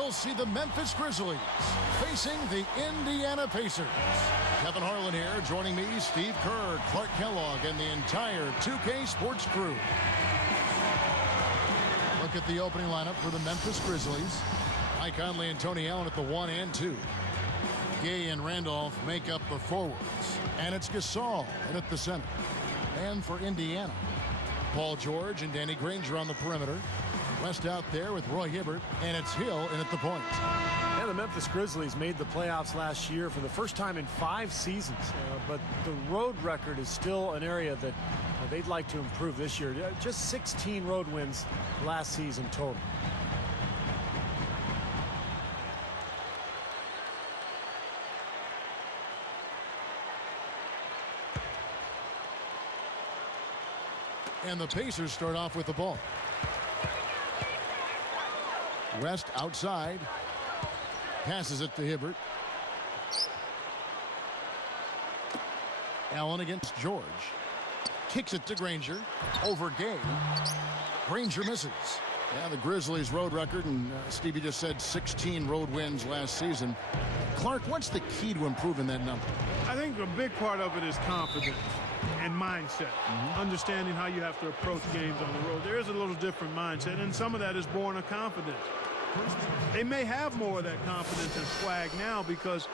we'll see the Memphis Grizzlies facing the Indiana Pacers. Kevin Harlan here, joining me, Steve Kerr, Clark Kellogg, and the entire 2K Sports crew. Look at the opening lineup for the Memphis Grizzlies. Mike Conley and Tony Allen at the 1 and 2. Gay and Randolph make up the forwards. And it's Gasol in at the center. And for Indiana, Paul George and Danny Granger on the perimeter. West out there with Roy Hibbert, and it's Hill in at the point. Yeah, the Memphis Grizzlies made the playoffs last year for the first time in 5 seasons. But the road record is still an area that they'd like to improve this year. Just 16 road wins last season total. And the Pacers start off with the ball. West outside. Passes it to Hibbert. Allen against George. Kicks it to Granger. Over Gay. Granger misses. Yeah, the Grizzlies' road record, and Stevie just said 16 road wins last season. Clark, what's the key to improving that number? I think a big part of it is confidence and mindset. Understanding how you have to approach games on the road. There is a little different mindset, and some of that is born of confidence. They may have more of that confidence and swag now because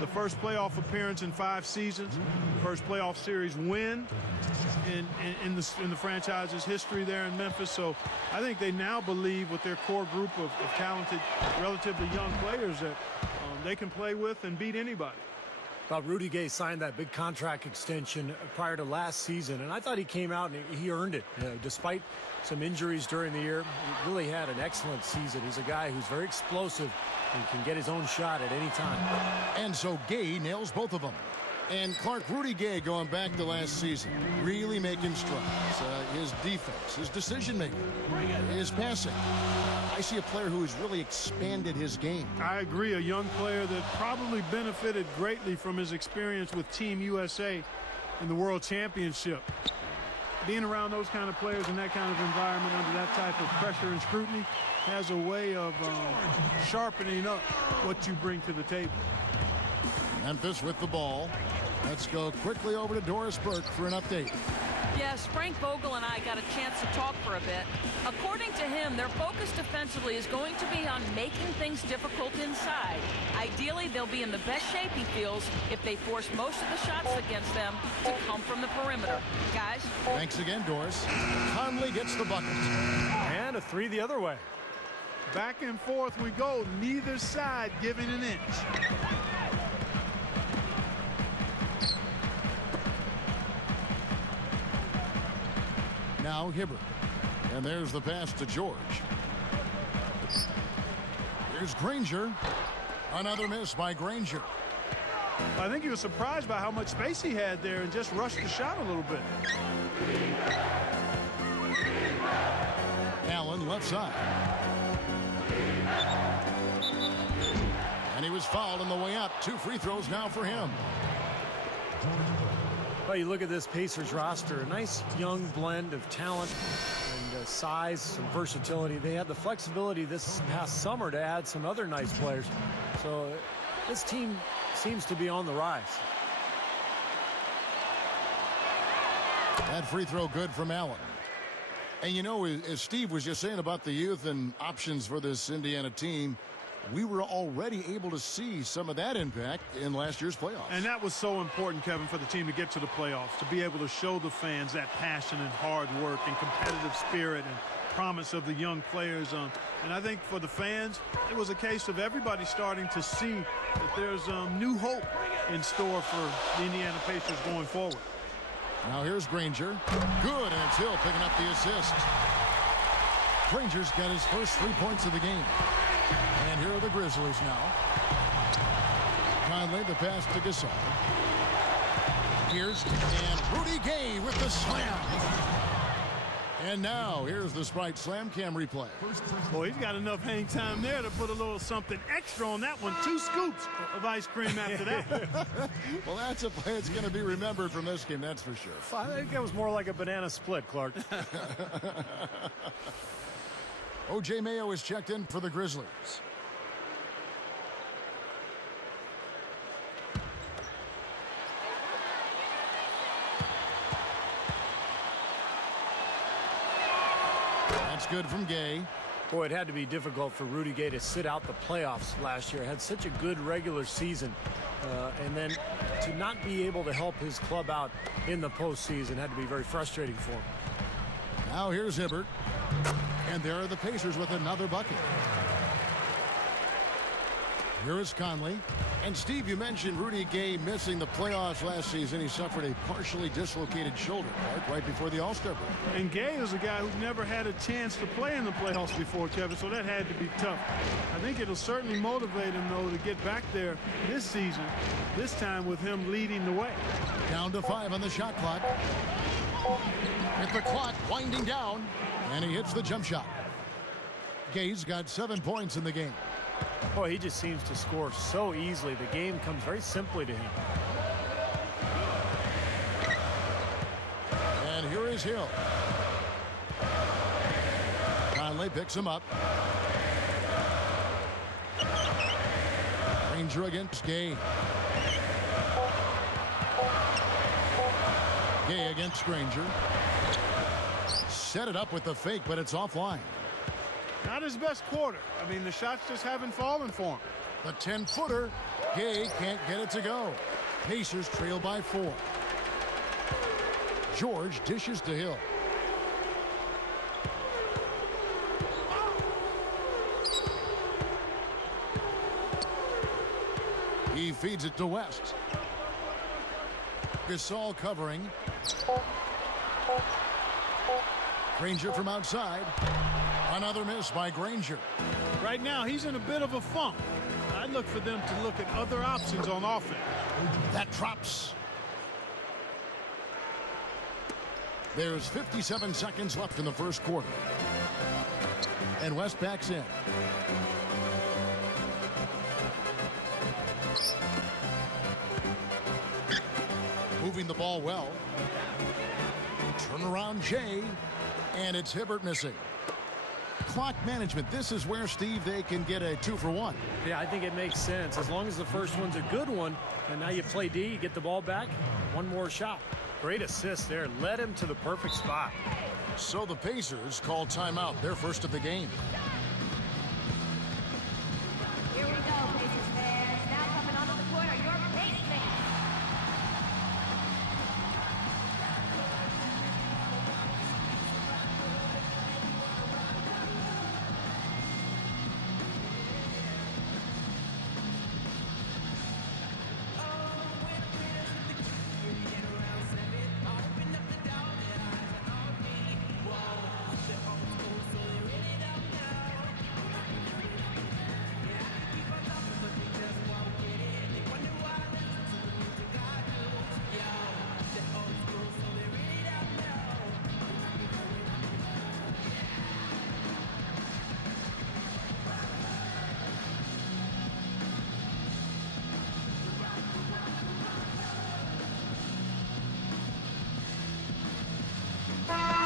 the first playoff appearance in 5 seasons, first playoff series win in the franchise's history there in Memphis. So I think they now believe with their core group of talented, relatively young players that they can play with and beat anybody. Thought Rudy Gay signed that big contract extension prior to last season, and I thought he came out and he earned it. Despite some injuries during the year, he really had an excellent season. He's a guy who's very explosive and can get his own shot at any time. And so Gay nails both of them. And Clark, Rudy Gay, going back to last season, really making strides. His defense, his decision-making, his passing. I see a player who has really expanded his game. I agree. A young player that probably benefited greatly from his experience with Team USA in the World Championship. Being around those kind of players in that kind of environment under that type of pressure and scrutiny has a way of sharpening up what you bring to the table. Memphis with the ball. Let's go quickly over to Doris Burke for an update. Yes, Frank Vogel and I got a chance to talk for a bit. According to him, their focus defensively is going to be on making things difficult inside. Ideally, they'll be in the best shape, he feels, if they force most of the shots against them to come from the perimeter. Guys? Thanks again, Doris. Conley gets the bucket. And a 3 the other way. Back and forth we go, neither side giving an inch. Now Hibbert. And there's the pass to George. Here's Granger. Another miss by Granger. I think he was surprised by how much space he had there and just rushed the shot a little bit. Allen left side. And he was fouled on the way up. 2 free throws now for him. Well, you look at this Pacers roster, a nice young blend of talent and size, some versatility. They had the flexibility this past summer to add some other nice players. So this team seems to be on the rise. That free throw good from Allen. And you know, as Steve was just saying about the youth and options for this Indiana team, we were already able to see some of that impact in last year's playoffs. And that was so important, Kevin, for the team to get to the playoffs, to be able to show the fans that passion and hard work and competitive spirit and promise of the young players. And I think for the fans, it was a case of everybody starting to see that there's new hope in store for the Indiana Pacers going forward. Now here's Granger. Good, and it's Hill picking up the assist. Granger's got his first 3 points of the game. And here are the Grizzlies now. Conley, the pass to Gasol. Here's and Rudy Gay with the slam. And now here's the Sprite Slam Cam replay. Boy, he's got enough hang time there to put a little something extra on that one. 2 scoops of ice cream after that. Well, that's a play that's going to be remembered from this game, that's for sure. I think that was more like a banana split, Clark. O.J. Mayo is checked in for the Grizzlies. That's good from Gay. Boy, it had to be difficult for Rudy Gay to sit out the playoffs last year. Had such a good regular season. And then to not be able to help his club out in the postseason had to be very frustrating for him. Now here's Hibbert. And there are the Pacers with another bucket. Here is Conley. And Steve, you mentioned Rudy Gay missing the playoffs last season. He suffered a partially dislocated shoulder right before the All-Star break. And Gay is a guy who's never had a chance to play in the playoffs before, Kevin, so that had to be tough. I think it'll certainly motivate him, though, to get back there this season, this time with him leading the way. Down to 5 on the shot clock. With the clock winding down, and he hits the jump shot. Gay's got 7 points in the game. Boy, he just seems to score so easily. The game comes very simply to him. And here is Hill. Conley picks him up. Granger against Gay. Gay against Granger. Set it up with the fake, but it's offline. Not his best quarter. I mean, the shots just haven't fallen for him. The 10-footer. Gay can't get it to go. Pacers trail by 4. George dishes to Hill. He feeds it to West. Gasol covering. Granger from outside. Another miss by Granger. Right now, he's in a bit of a funk. I'd look for them to look at other options on offense. That drops. There's 57 seconds left in the first quarter. And West backs in. Moving the ball well. Turnaround Jay. And it's Hibbert missing. Clock management. This is where, Steve, they can get a 2-for-1. Yeah, I think it makes sense. As long as the first one's a good one, and now you play D, you get the ball back, one more shot. Great assist there. Led him to the perfect spot. So the Pacers call timeout, their first of the game. Here we go, Pacers fans. Now coming onto the court are your Pace fans.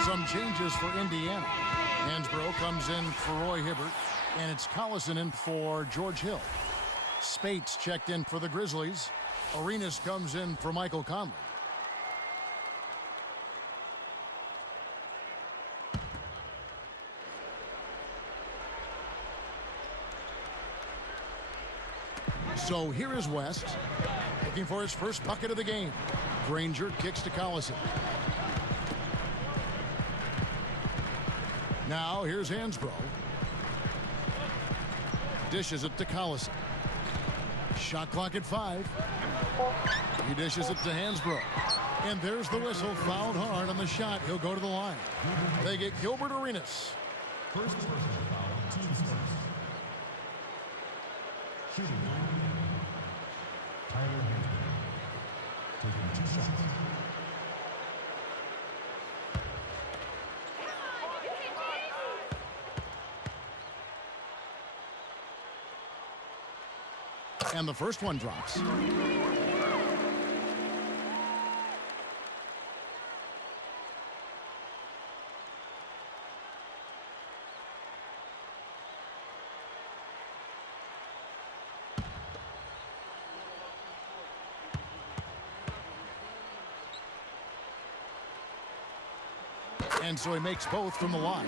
Some changes for Indiana. Hansbrough comes in for Roy Hibbert, and it's Collison in for George Hill. Spates checked in for the Grizzlies. Arenas comes in for Michael Conley. So here is West, looking for his first bucket of the game. Granger kicks to Collison. Now here's Hansbrough. Dishes it to Collison. Shot clock at 5. He dishes it to Hansbrough. And there's the whistle. Fouled hard on the shot. He'll go to the line. They get Gilbert Arenas. First personal foul on team's first. Shooting. Tyler Hansbrough. Taking 2 shots. And the first one drops. And so he makes both from the line.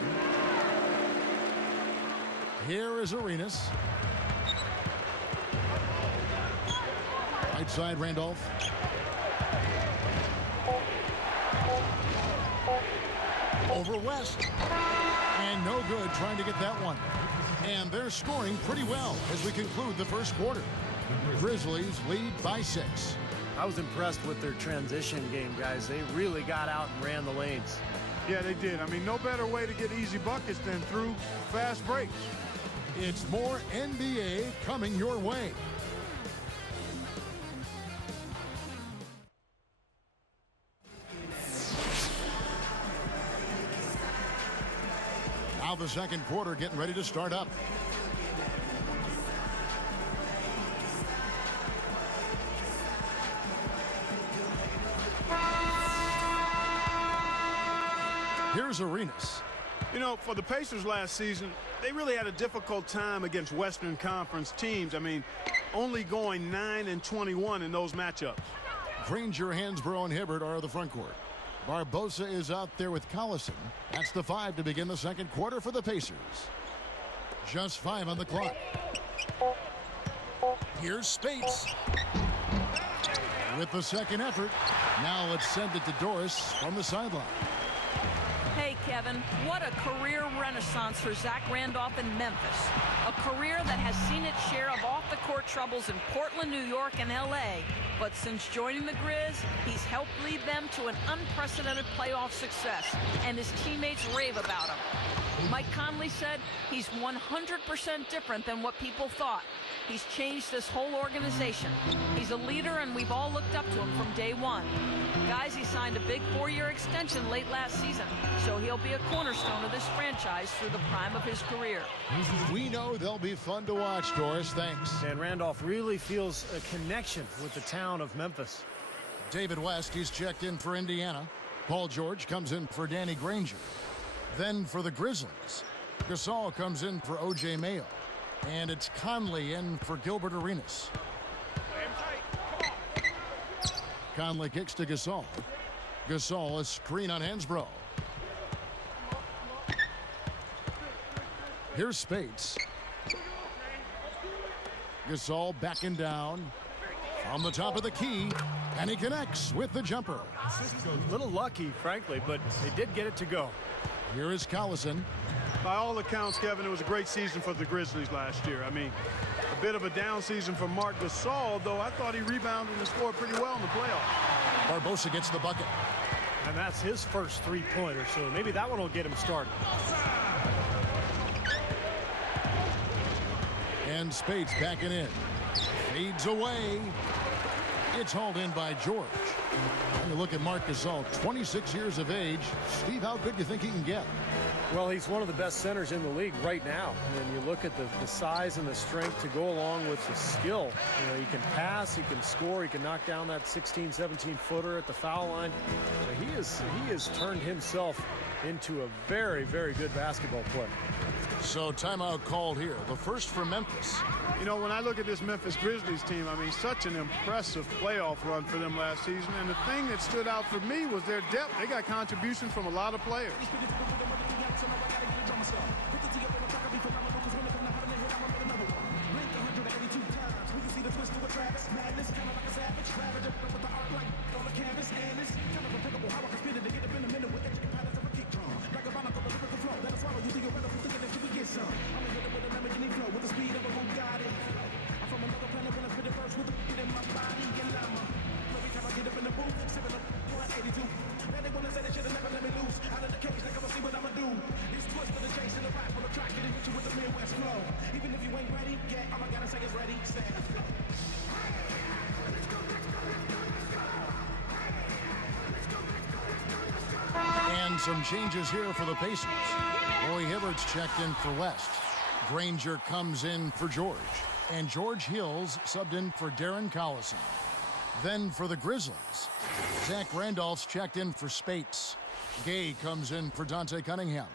Here is Arenas. Right side, Randolph. Over West. And no good trying to get that one. And they're scoring pretty well as we conclude the first quarter. Grizzlies lead by 6. I was impressed with their transition game, guys. They really got out and ran the lanes. Yeah, they did. I mean, no better way to get easy buckets than through fast breaks. It's more NBA coming your way. Now the second quarter getting ready to start up. Here's Arenas. You know, for the Pacers last season, they really had a difficult time against Western Conference teams. I mean, only going 9-21 in those matchups. Granger, Hansbrough, and Hibbert are the front court. Barbosa is out there with Collison. That's the 5 to begin the second quarter for the Pacers. Just 5 on the clock. Here's Spates. With the second effort, now let's send it to Doris from the sideline. Hey, Kevin, what a career renaissance for Zach Randolph in Memphis. A career that has seen its share of off-the-court troubles in Portland, New York, and L.A. But since joining the Grizz, he's helped lead them to an unprecedented playoff success, and his teammates rave about him. Mike Conley said he's 100% different than what people thought. He's changed this whole organization. He's a leader, and we've all looked up to him from day one. Guys, he signed a big 4-year extension late last season, so he'll be a cornerstone of this franchise through the prime of his career. We know they'll be fun to watch, Doris. Thanks. And Randolph really feels a connection with the town of Memphis. David West, he's checked in for Indiana. Paul George comes in for Danny Granger. Then for the Grizzlies, Gasol comes in for O.J. Mayo. And it's Conley in for Gilbert Arenas. Conley kicks to Gasol. Gasol, a screen on Hansbrough. Here's Spates. Gasol backing down from the top of the key, and he connects with the jumper. A little lucky, frankly, but they did get it to go. Here is Collison. By all accounts, Kevin, it was a great season for the Grizzlies last year. I mean, a bit of a down season for Marc Gasol, though I thought he rebounded and scored pretty well in the playoffs. Barbosa gets the bucket. And that's his first three-pointer, so maybe that one will get him started. And Spates backing in. Fades away. It's hauled in by George. And you look at Marc Gasol, 26 years of age. Steve, how good do you think he can get? Well, he's one of the best centers in the league right now. And you look at the size and the strength to go along with the skill. You know, he can pass, he can score, he can knock down that 16, 17-footer at the foul line. He has turned himself into a very, very good basketball player. So timeout called here. The first for Memphis. You know, when I look at this Memphis Grizzlies team, I mean, such an impressive playoff run for them last season. And the thing that stood out for me was their depth. They got contributions from a lot of players. And some changes here for the Pacers. Roy Hibbert's checked in for West. Granger comes in for George. And George Hills subbed in for Darren Collison. Then for the Grizzlies, Zach Randolph's checked in for Spates. Gay comes in for Dante Cunningham.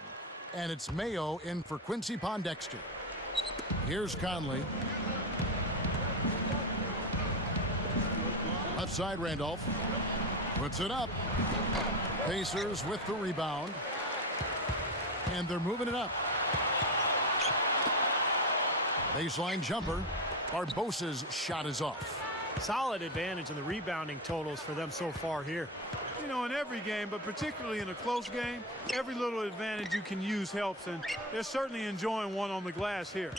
And it's Mayo in for Quincy Pondexter. Here's Conley. Left side, Randolph. Puts it up. Pacers with the rebound. And they're moving it up. Baseline jumper. Barbosa's shot is off. Solid advantage in the rebounding totals for them so far here. You know, in every game, but particularly in a close game, every little advantage you can use helps, and they're certainly enjoying one on the glass here.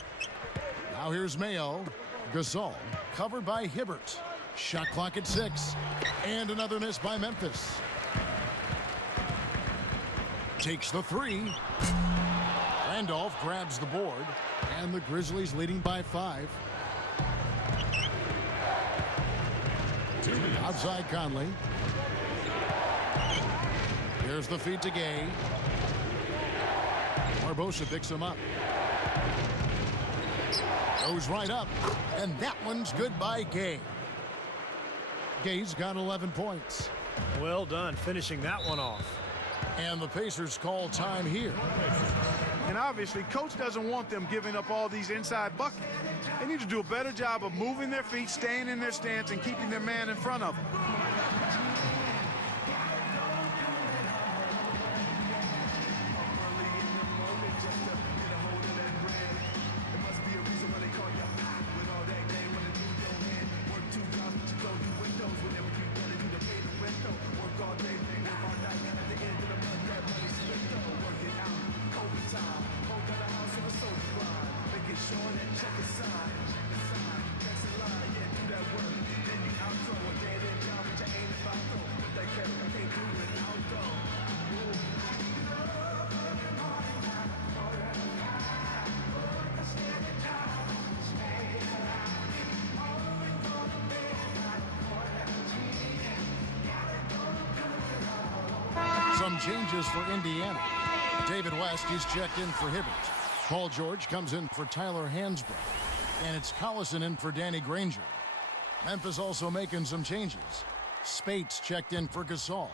Now here's Mayo. Gasol covered by Hibbert. Shot clock at 6. And another miss by Memphis. Takes the 3. Randolph grabs the board. And the Grizzlies leading by 5. Outside Conley. Here's the feed to Gay. Barbosa picks him up. Goes right up. And that one's good by Gay. Gay's got 11 points. Well done finishing that one off. And the Pacers call time here. And obviously, coach doesn't want them giving up all these inside buckets. They need to do a better job of moving their feet, staying in their stance, and keeping their man in front of them. Some changes for Indiana. David West is checked in for Hibbert. Paul George comes in for Tyler Hansbrough. And it's Collison in for Danny Granger. Memphis also making some changes. Spates checked in for Gasol.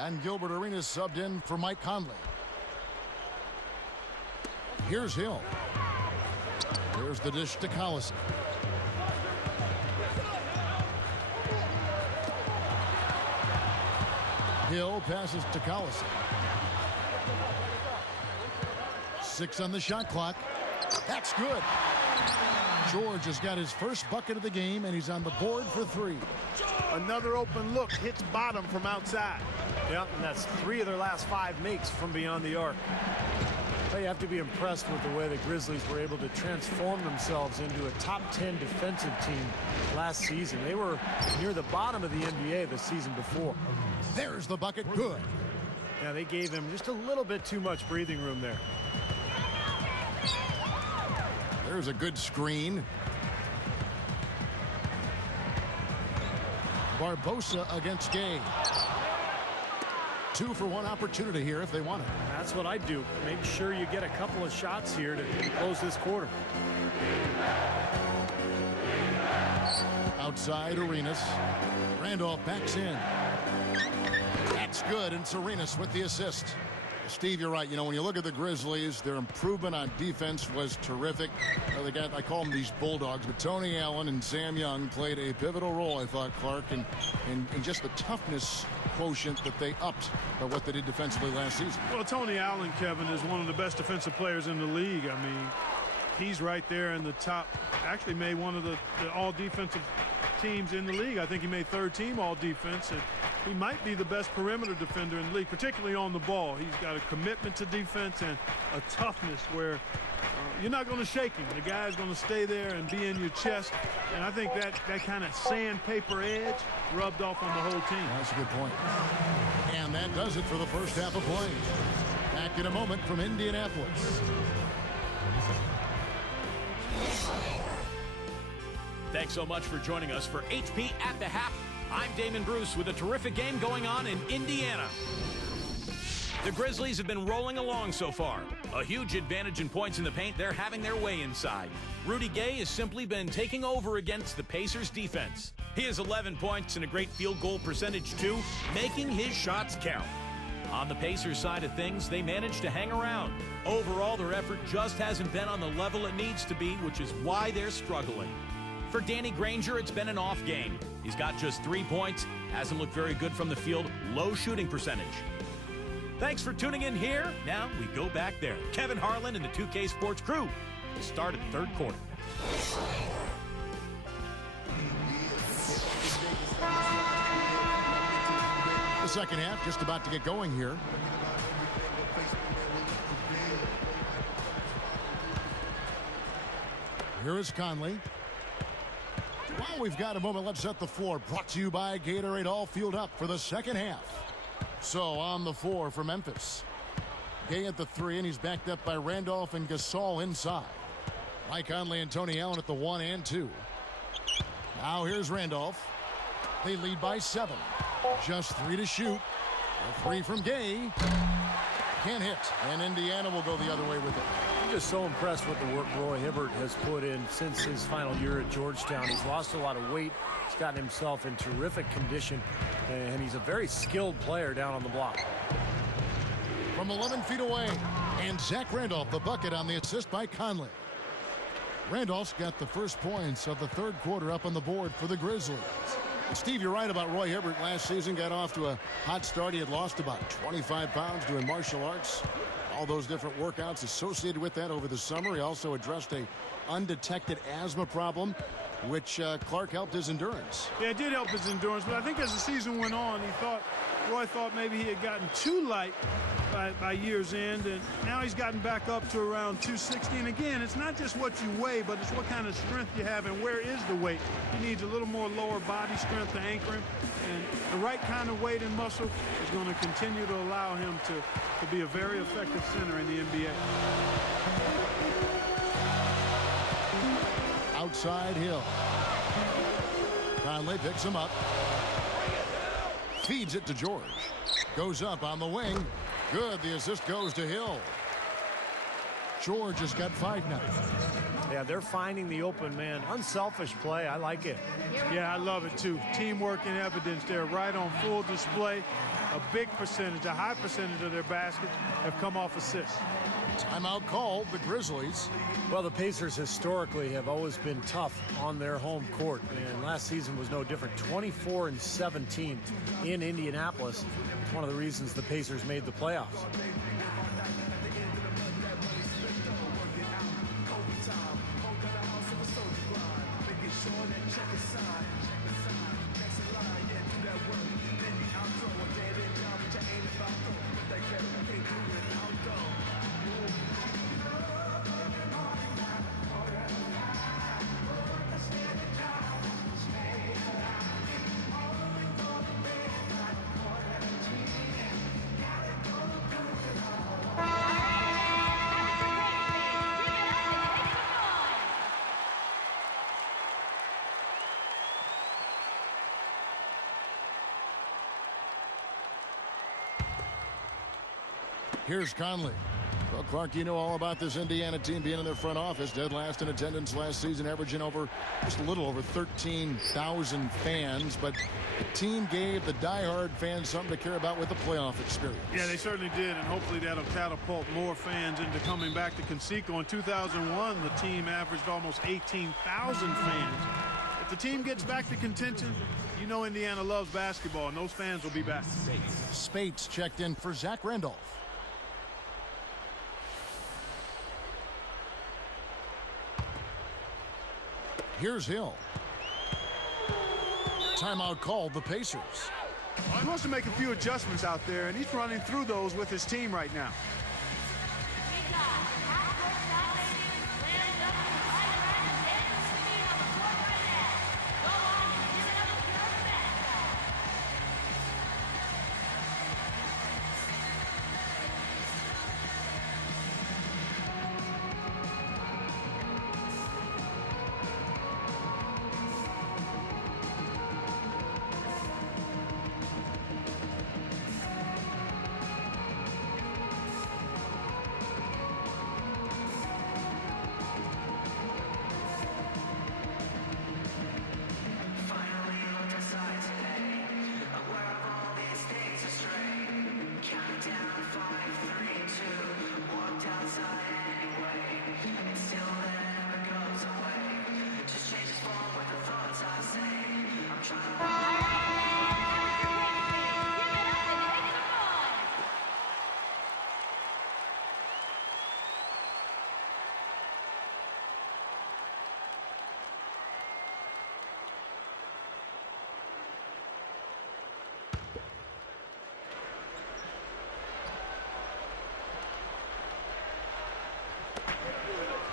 And Gilbert Arenas subbed in for Mike Conley. Here's Hill. There's the dish to Collison. Hill passes to Collison. 6 on the shot clock. That's good. George has got his first bucket of the game, and he's on the board for 3. Another open look hits bottom from outside. Yep, and that's 3 of their last 5 makes from beyond the arc. Well, you have to be impressed with the way the Grizzlies were able to transform themselves into a top 10 defensive team last season. They were near the bottom of the NBA the season before. There's the bucket. Good. Yeah, they gave him just a little bit too much breathing room there. There's a good screen. Barbosa against Gay. 2 for 1 opportunity here if they want it. That's what I do. Make sure you get a couple of shots here to close this quarter. Outside Arenas. Randolph backs in. That's good, and Arenas with the assist. Steve, you're right. You know, when you look at the Grizzlies, their improvement on defense was terrific. I call them these Bulldogs, but Tony Allen and Sam Young played a pivotal role, I thought, Clark, and just the toughness quotient that they upped by what they did defensively last season. Well, Tony Allen, Kevin, is one of the best defensive players in the league. I mean, he's right there in the top. Actually made one of the all-defensive teams in the league. I think he made 3rd team all-defense. And he might be the best perimeter defender in the league, particularly on the ball. He's got a commitment to defense and a toughness where you're not going to shake him. The guy's going to stay there and be in your chest. And I think that kind of sandpaper edge rubbed off on the whole team. That's a good point. And that does it for the first half of play. Back in a moment from Indianapolis. Thanks so much for joining us for HP at the Half. I'm Damon Bruce with a terrific game going on in Indiana. The Grizzlies have been rolling along so far. A huge advantage in points in the paint. They're having their way inside. Rudy Gay has simply been taking over against the Pacers defense. He has 11 points and a great field goal percentage too, making his shots count. On the Pacers side of things, they managed to hang around. Overall, their effort just hasn't been on the level it needs to be, which is why they're struggling. For Danny Granger, it's been an off game. He's got just 3 points, hasn't looked very good from the field, low shooting percentage. Thanks for tuning in here. Now we go back there. Kevin Harlan and the 2K Sports crew to start at third quarter. The second half just about to get going here. Here is Conley. While we've got a moment, let's set the floor. Brought to you by Gatorade. All fueled up for the second half. So on the floor for Memphis. Gay at the three, and he's backed up by Randolph and Gasol inside. Mike Conley and Tony Allen at the 1 and 2. Now here's Randolph. They lead by 7. Just 3 to shoot. A 3 from Gay. Can't hit. And Indiana will go the other way with it. I'm just so impressed with the work Roy Hibbert has put in since his final year at Georgetown. He's lost a lot of weight. He's gotten himself in terrific condition. And he's a very skilled player down on the block. From 11 feet away. And Zach Randolph, the bucket on the assist by Conley. Randolph's got the first points of the third quarter up on the board for the Grizzlies. Steve, you're right about Roy Hibbert. Last season got off to a hot start. He had lost about 25 pounds doing martial arts. All those different workouts associated with that over the summer. He also addressed a undetected asthma problem, which Clark helped his endurance. Yeah, it did help his endurance, but I think as the season went on, Roy thought maybe he had gotten too light by year's end, and now he's gotten back up to around 260. And again, it's not just what you weigh, but it's what kind of strength you have and where is the weight. He needs a little more lower body strength to anchor him, and the right kind of weight and muscle is going to continue to allow him to be a very effective center in the NBA. Outside Hill. Conley picks him up. Feeds it to George. Goes up on the wing. Good. The assist goes to Hill. George has got 5 now. Yeah, they're finding the open man. Unselfish play. I like it. Yeah, I love it too. Teamwork in evidence there, right on full display. A big percentage, a high percentage of their baskets have come off assists. Timeout called, the Grizzlies. Well, the Pacers historically have always been tough on their home court, and last season was no different. 24-17 in Indianapolis. It's one of the reasons the Pacers made the playoffs. Here's Conley. Well, Clark, you know all about this Indiana team being in their front office. Dead last in attendance last season, averaging just a little over 13,000 fans. But the team gave the diehard fans something to care about with the playoff experience. Yeah, they certainly did, and hopefully that'll catapult more fans into coming back to Conseco. In 2001, the team averaged almost 18,000 fans. If the team gets back to contention, you know Indiana loves basketball, and those fans will be back. Spates checked in for Zach Randolph. Here's Hill. Timeout called, the Pacers. He wants to make a few adjustments out there, and he's running through those with his team right now.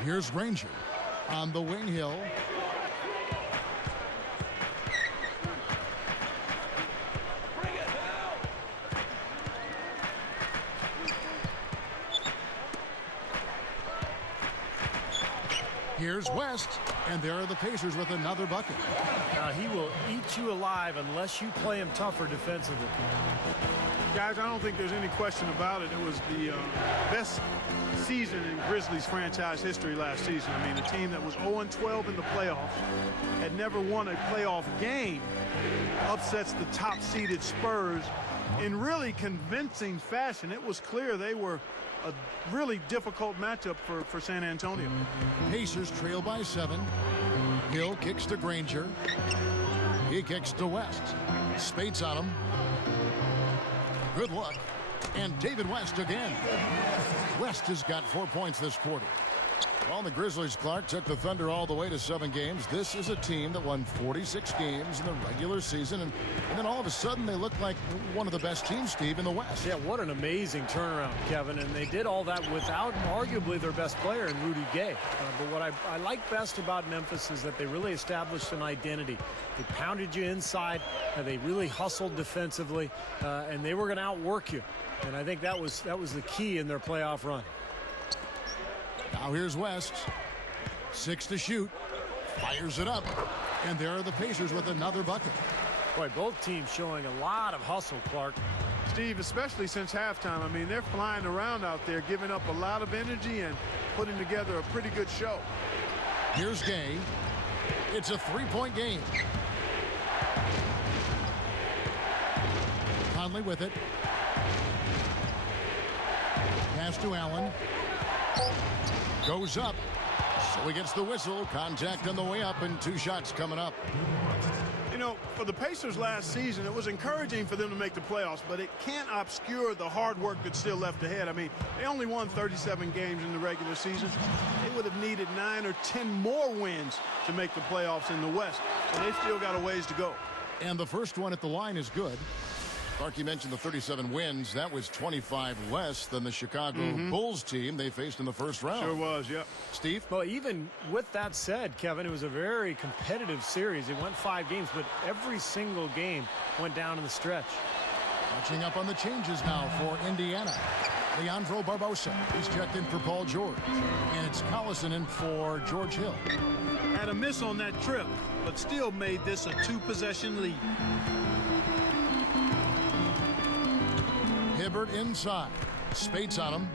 Here's Granger on the wing hill. Here's West, and there are the Pacers with another bucket. He will eat you alive unless you play him tougher defensively. Guys, I don't think there's any question about it. It was the best season in Grizzlies franchise history last season. I mean, a team that was 0-12 in the playoffs, had never won a playoff game, upsets the top-seeded Spurs in really convincing fashion. It was clear they were a really difficult matchup for San Antonio. Pacers trail by 7. Hill kicks to Granger. He kicks to West. Spates on him. Good luck. And David West again. West has got 4 points this quarter. Well, the Grizzlies, Clark, took the Thunder all the way to 7 games. This is a team that won 46 games in the regular season. And then all of a sudden, they look like one of the best teams, Steve, in the West. Yeah, what an amazing turnaround, Kevin. And they did all that without arguably their best player in Rudy Gay. But what I like best about Memphis is that they really established an identity. They pounded you inside. They really hustled defensively. And they were going to outwork you. And I think that was the key in their playoff run. Now here's West. 6 to shoot. Fires it up. And there are the Pacers with another bucket. Boy, both teams showing a lot of hustle, Clark. Steve, especially since halftime, I mean, they're flying around out there, giving up a lot of energy and putting together a pretty good show. Here's Gay. It's a 3-point game. Conley with it. Pass to Allen. Goes up. So he gets the whistle. Contact on the way up and 2 shots coming up. You know, for the Pacers last season, it was encouraging for them to make the playoffs, but it can't obscure the hard work that's still left ahead. I mean, they only won 37 games in the regular season. They would have needed 9 or 10 more wins to make the playoffs in the West. So they've still got a ways to go. And the first one at the line is good. Clark, you mentioned the 37 wins. That was 25 less than the Chicago Bulls team they faced in the first round. Sure was, yeah. Steve? Well, even with that said, Kevin, it was a very competitive series. It went 5 games, but every single game went down in the stretch. Catching up on the changes now for Indiana. Leandro Barbosa. He's checked in for Paul George. And it's Collison in for George Hill. Had a miss on that trip, but still made this a 2-possession lead. Hibbert inside. Spates on him.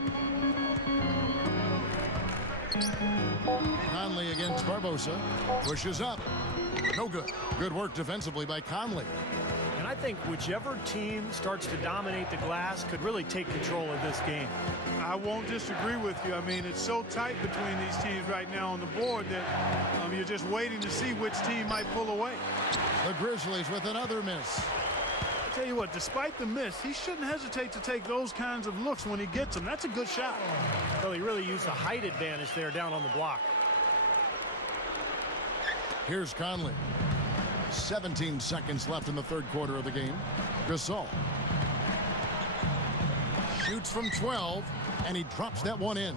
Conley against Barbosa. Pushes up. No good. Good work defensively by Conley. And I think whichever team starts to dominate the glass could really take control of this game. I won't disagree with you. I mean, it's so tight between these teams right now on the board that you're just waiting to see which team might pull away. The Grizzlies with another miss. Tell you what, despite the miss, he shouldn't hesitate to take those kinds of looks when he gets them. That's a good shot. Well, he really used the height advantage there down on the block. Here's Conley. 17 seconds left in the third quarter of the game. Gasol shoots from 12, and he drops that one in.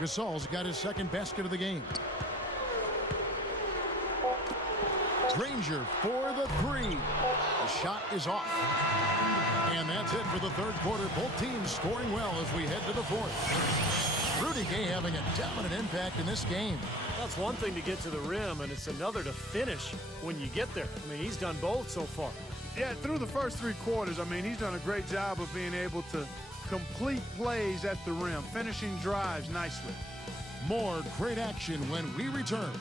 Gasol's got his second basket of the game. Granger for the 3. The shot is off. And that's it for the third quarter. Both teams scoring well as we head to the fourth. Rudy Gay having a dominant impact in this game. That's one thing to get to the rim, and it's another to finish when you get there. I mean, he's done both so far. Yeah, through the first 3 quarters, I mean, he's done a great job of being able to complete plays at the rim, finishing drives nicely. More great action when we return.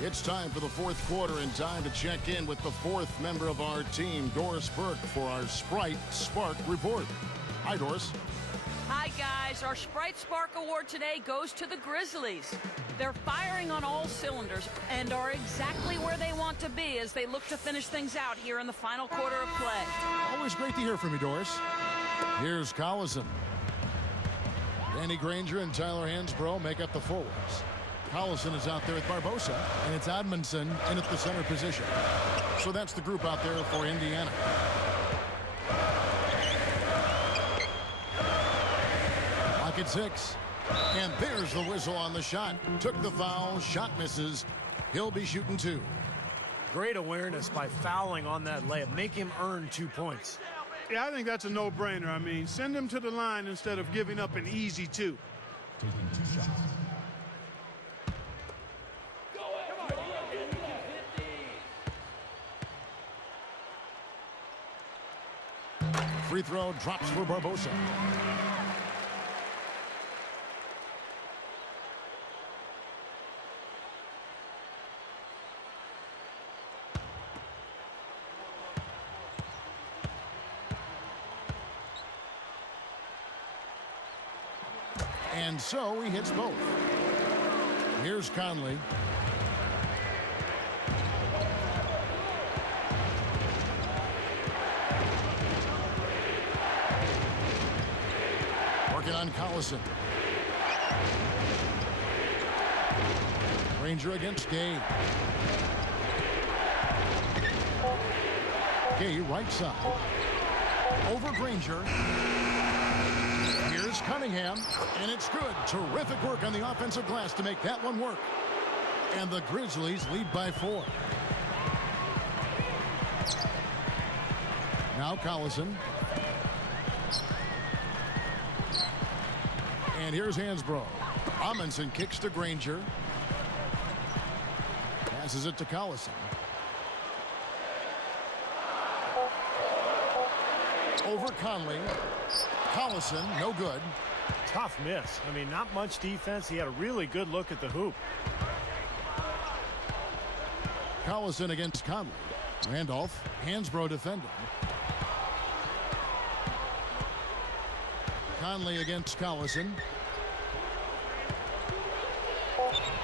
It's time for the fourth quarter and time to check in with the 4th member of our team, Doris Burke, for our Sprite Spark Report. Hi, Doris. Hi, guys. Our Sprite Spark Award today goes to the Grizzlies. They're firing on all cylinders and are exactly where they want to be as they look to finish things out here in the final quarter of play. Always great to hear from you, Doris. Here's Collison. Danny Granger and Tyler Hansbrough make up the forwards. Collison is out there with Barbosa, and it's Edmondson in at the center position. So that's the group out there for Indiana. Lock at 6. And there's the whistle on the shot. Took the foul, shot misses. He'll be shooting 2. Great awareness by fouling on that layup. Make him earn 2 points. Yeah, I think that's a no-brainer. I mean, send him to the line instead of giving up an easy 2. Taking 2 shots. Free throw drops for Barbosa. And so he hits both. Here's Conley. Working on Collison. Granger against Gay. Gay right side. Over Granger. Here's Cunningham, and it's good. Terrific work on the offensive glass to make that one work. And the Grizzlies lead by 4. Now Collison. And here's Hansbrough. Amundsen kicks to Granger. Passes it to Collison. Over Conley. Collison, no good. Tough miss. I mean, not much defense. He had a really good look at the hoop. Collison against Conley. Randolph, Hansbrough defending. Conley against Collison.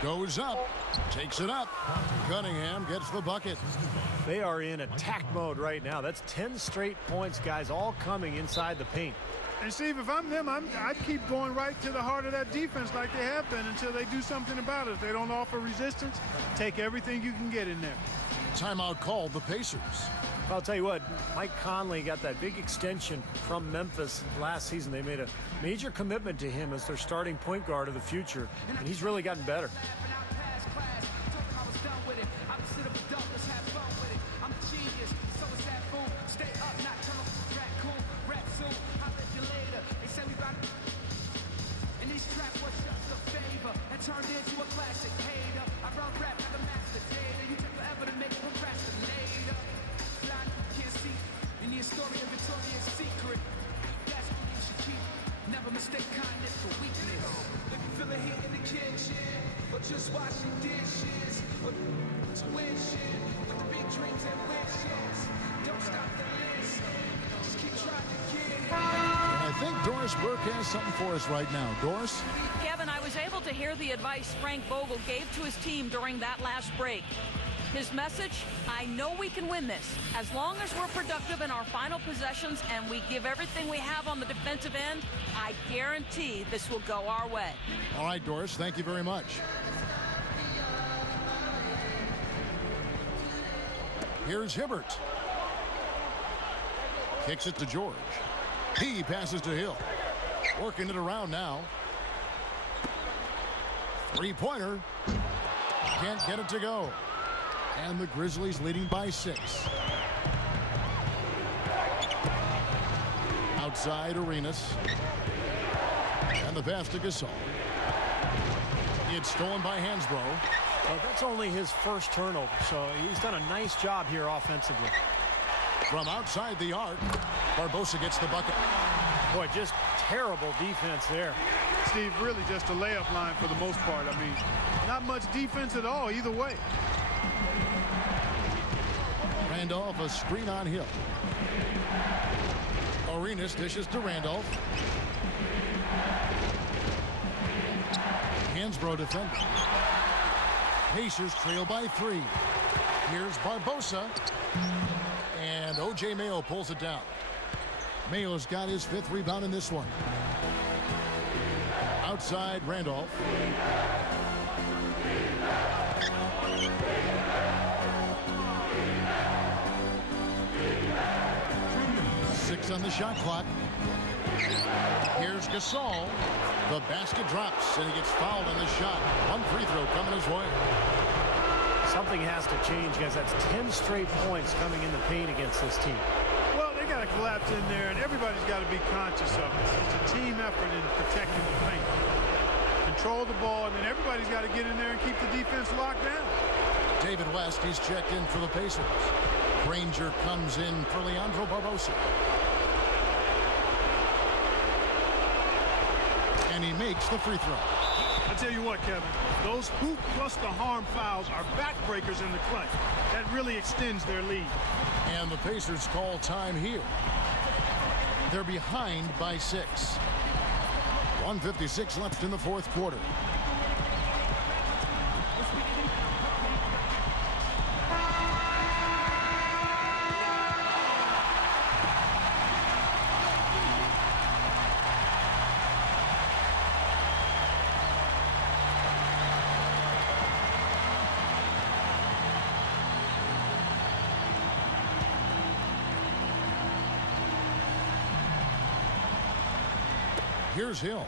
Goes up, takes it up. Cunningham gets the bucket. They are in attack mode right now. That's 10 straight points, guys, all coming inside the paint. And Steve, if I'm them, I'd keep going right to the heart of that defense like they have been until they do something about it. If they don't offer resistance, take everything you can get in there. Timeout called the Pacers. I'll tell you what, Mike Conley got that big extension from Memphis last season. They made a major commitment to him as their starting point guard of the future, and he's really gotten better. Just washing dishes, wishing with the big dreams and wishes. Don't stop the list, just keep trying to get it. And I think Doris Burke has something for us right now. Doris? Kevin, I was able to hear the advice Frank Vogel gave to his team during that last break. His message, I know we can win this. As long as we're productive in our final possessions and we give everything we have on the defensive end, I guarantee this will go our way. All right, Doris, thank you very much. Here's Hibbert. Kicks it to George. He passes to Hill. Working it around now. Three-pointer. Can't get it to go. And the Grizzlies leading by 6. Outside Arenas. And the pass to Gasol. It's stolen by Hansbrough. Well, that's only his first turnover, so he's done a nice job here offensively. From outside the arc, Barbosa gets the bucket. Boy, just terrible defense there. Steve, really just a layup line for the most part. I mean, not much defense at all either way. Randolph, a screen on Hill. Arenas dishes to Randolph. Hansbrough defending. Pacers trail by 3. Here's Barbosa. And O.J. Mayo pulls it down. Mayo's got his 5th rebound in this one. Outside Randolph. Six on the shot clock. Here's Gasol. The basket drops, and he gets fouled on the shot. One free throw coming his way. Something has to change, guys. That's 10 straight points coming in the paint against this team. Well, they got to collapse in there, and everybody's got to be conscious of it. It's a team effort in protecting the paint. Control the ball, and then everybody's got to get in there and keep the defense locked down. David West, he's checked in for the Pacers. Granger comes in for Leandro Barbosa. And he makes the free throw. I tell you what, Kevin, those hoop plus the harm fouls are backbreakers in the clutch. That really extends their lead. And the Pacers call time here. They're behind by 6. 1:56 left in the 4th quarter. Here's Hill.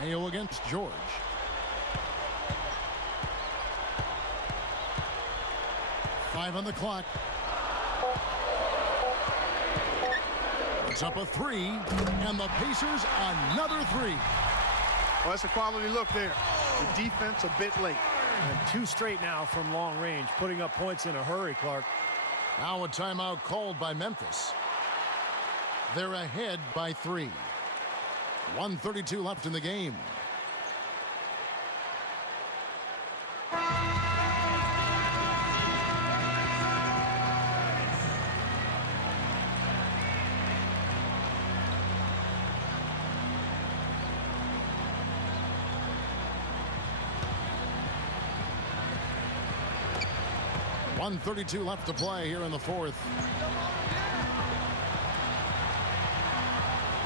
Mayo against George. Five on the clock. Puts up a 3, and the Pacers another 3. Well, that's a quality look there. The defense a bit late. And 2 straight now from long range, putting up points in a hurry, Clark. Now a timeout called by Memphis. They're ahead by 3. 1:32 left in the game. .132 left to play here in the 4th.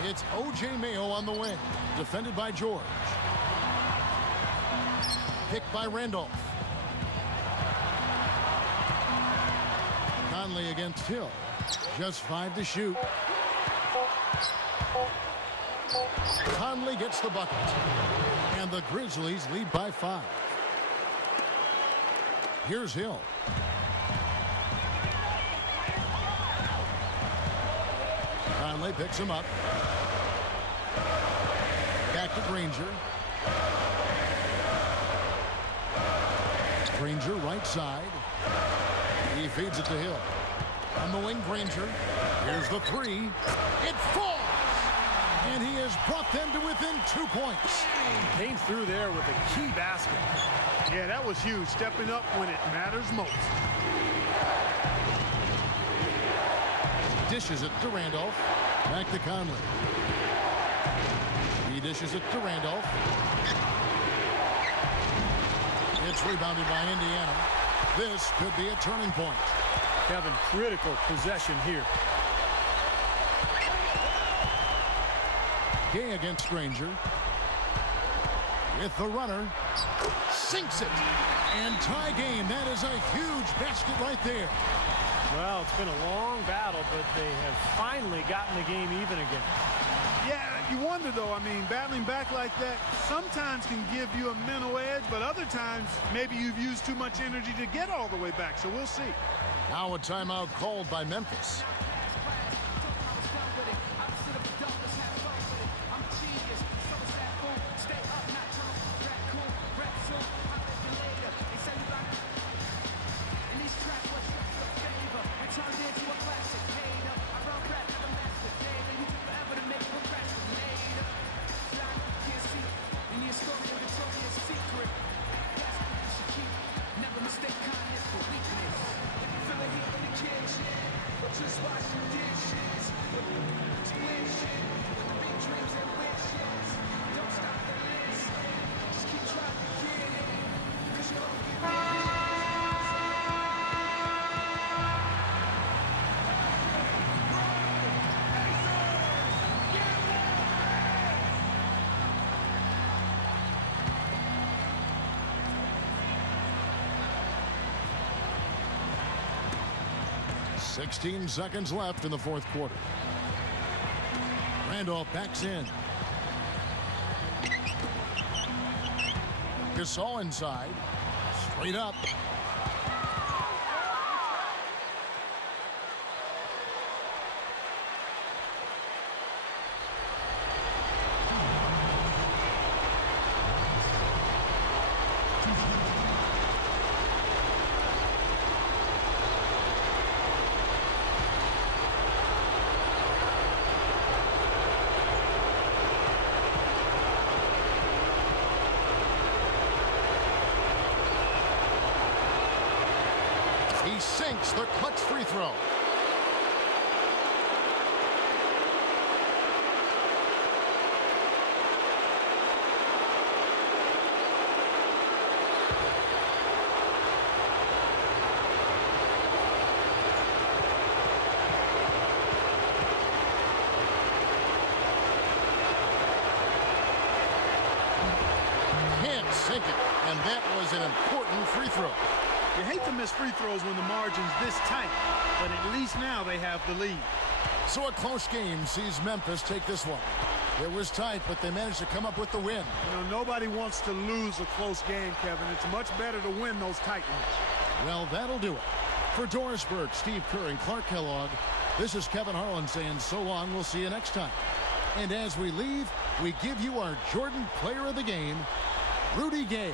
It's O.J. Mayo on the wing, defended by George. Picked by Randolph. Conley against Hill. Just 5 to shoot. Conley gets the bucket. And the Grizzlies lead by 5. Here's Hill. Conley picks him up. Back to Granger. Granger right side. He feeds it to Hill. On the wing, Granger. Here's the 3. It falls! And he has brought them to within 2 points. Came through there with a key basket. Yeah, that was huge. Stepping up when it matters most. Dishes it to Randolph. Back to Conley. He dishes it to Randolph. It's rebounded by Indiana. This could be a turning point. Kevin, critical possession here. Gay against Granger. With the runner. Sinks it. And tie game. That is a huge basket right there. Well, it's been a long battle, but they have finally gotten the game even again. Yeah, you wonder, though, I mean, battling back like that sometimes can give you a mental edge, but other times maybe you've used too much energy to get all the way back, so we'll see. Now a timeout called by Memphis. Just watch 16 seconds left in the fourth quarter. Randolph backs in. Gasol inside. Straight up. He sinks the clutch free throw. Can't sink it, and that was an important free throw. You hate to miss free throws when the margin's this tight, but at least now they have the lead. So a close game sees Memphis take this one. It was tight, but they managed to come up with the win. You know, nobody wants to lose a close game, Kevin. It's much better to win those tight ones. Well, that'll do it. For Doris Burke, Steve Kerr, and Clark Kellogg, this is Kevin Harlan saying so long. We'll see you next time. And as we leave, we give you our Jordan Player of the Game, Rudy Gay.